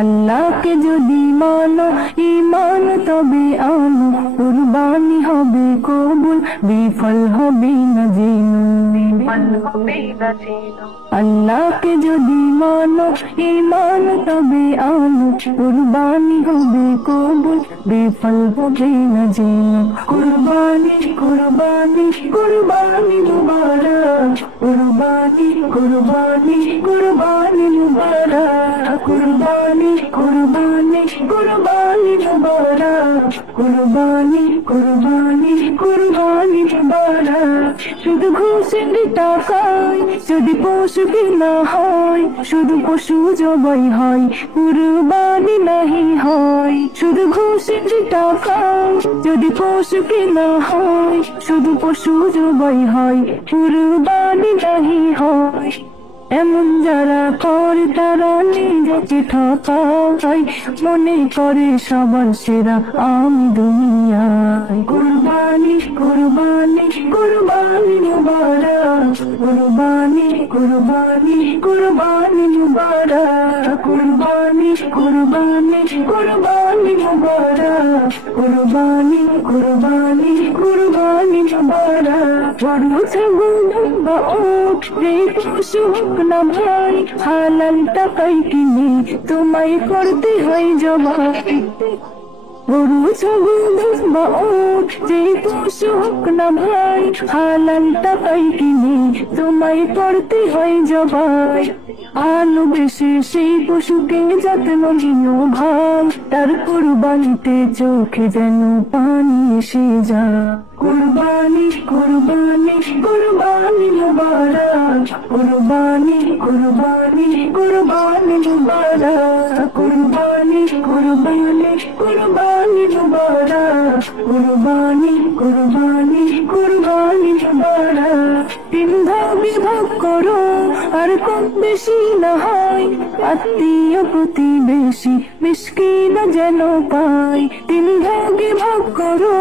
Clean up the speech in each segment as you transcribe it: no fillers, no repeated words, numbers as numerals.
আল্লাহকে যদি মানো ঈমান তবে আনো, কুরবানি হবে কবুল, বিফল হবে না যেন। আল্লাহকে যদি মানো ঈমান তবে আনো, কুরবানি হবে কবুল, বিফল হবে না যেন। কুরবানি কুরবানি কুরবানি মুবারক, কুরবানি কুরবানি কুরবানি মুবারক, কুরবানি কুরবানি কুরবানি মুবারক, কুরবানি কুরবানি কুরবানি মুবারক। শুধু ঘুষের টাকায় যদি পশু কিনা হয়, শুধু পশু জবাই হয়, কুরবানি নাহি হয়। শুধু ঘুষের টাকায় যদি পশু কিনা হয়, শুধু পশু জবাই হয়, কুরবানি নাহি হয়। এমন যারা করে তারা নিজেকে ঠকায়, মনে করে সবার সেরা আমি দুনিয়ায়। কুরবানি কুরবানি কুরবানি মুবারক, কুরবানি কুরবানি কুরবানি মুবারক, কুরবানি কুরবানি কুরবানি মুবারক, কুরবানি কুরবানি কুরবানি মুবারক। গরু ছাগল বা উট যে পশু হোক না ভাই, হালাল টাকায় কিনে তোমায় করতে হয় জবাই। গরু ছাগল বা উট যে পশু হোক না ভাই, হালাল টাকায় কিনে তোমায় করতে হয় জবাই। ভালোবেসে সেই পশুকে যত্ন নিও ভাই, তার কুরবানিতে চোখে যেন পানি এসে যায়। কুরবানি কুরবানি কুরবানি মুবারক, কুরবানি কুরবানি কুরবানি মুবারক, কুরবানি কুরবানি কুরবানি মুবারক, কুরবানি কুরবানি কুরবানি মুবারক। তিন ভাগে ভাগ করো আর কম বেশি না হয়, আত্মীয় প্রতিবেশী মিসকিন যেন পায়। তিন ভাগে ভাগ করো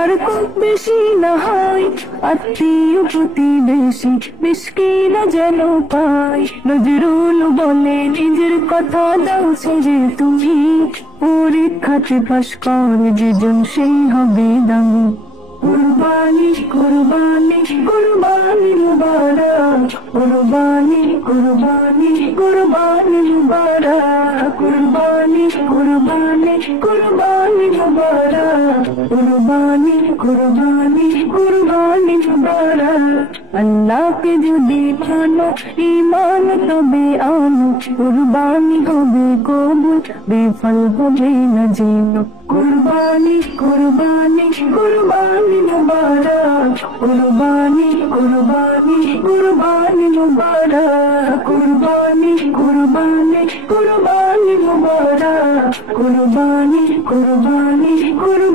আর কম বেশি না হয়, আত্মীয় প্রতিবেশী মিসকিন যেন পায়। নজরুল বলে নিজের কথা দাও ছেড়ে তুমি, পরীক্ষাতে পাশ করে যেজন সেই হবে দামি। কুরবানি কুরবানি কুরবানি মুবারক, কুরবানি কুরবানি কুরবানি মুবারক, কুরবানি কুরবানি কুরবানি মুবারক, কুরবানি কুরবানি কুরবানি মুবারক। আল্লাহকে যদি মানো ঈমান তবে আনো, কুরবানি হবে কবুল, বিফল হবে না যেন। কুরবানি কুরবানি কুরবানি মুবারক, কুরবানি কুরবানি কুরবানি মুবারক, কুরবানি কুরবানি কুরবানি মুবারক, কুরবানি কুরবানি কুরবানি